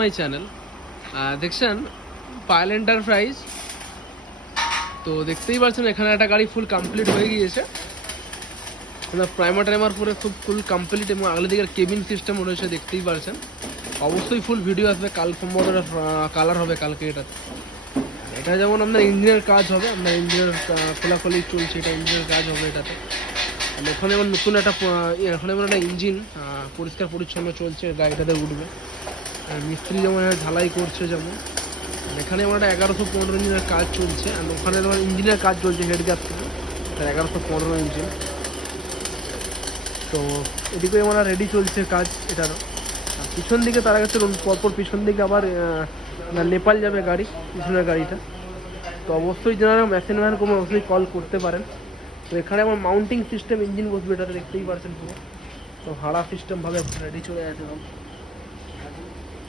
My channel দেখছেন Payel enterprise. তো দেখতেই পাচ্ছেন এখানে একটা গাড়ি ফুল কমপ্লিট হয়ে গিয়েছে। প্রাইমার টাইমার পুরো খুব ফুল কমপ্লিট এবং আগলে দিকের কেবিন সিস্টেম রয়েছে, দেখতেই পাচ্ছেন। অবশ্যই ফুল ভিডিও আসবে, কাল সম্ভবত কালার হবে কালকে। এটা যেমন আপনার ইঞ্জিনের কাজ হবে, আপনার ইঞ্জিনের খোলাখুলি চলছে, এটা ইঞ্জিনের কাজ হবে এটাতে। ওখানে যেমন নতুন এখানে যেমন একটা ইঞ্জিন পরিষ্কার পরিচ্ছন্ন চলছে, গাড়িটাতে উঠবে। মিস্ত্রি যেমন ঝালাই করছে, যেমন এখানে আমার 1115 ইঞ্জিনের কাজ চলছে। আর ওখানে তোমার ইঞ্জিনের কাজ চলছে হেড গ্যাপ থেকে, 1115 ইঞ্জিন। তো এদিকে আমার রেডি চলছে কাজ এটারও। আর পিছন দিকে তারা গেছে পরপর, পিছন দিকে আবার নেপাল যাবে গাড়ি, পিছনের গাড়িটা। তো অবশ্যই যারা মেশিন ম্যান কোনো অবশ্যই কল করতে পারেন। তো এখানে আমার মাউন্টিং সিস্টেম ইঞ্জিন বসবে, এটাতে দেখতেই পারছেন পুরো। তো হাড়া সিস্টেমভাবে রেডি চলে যাচ্ছে।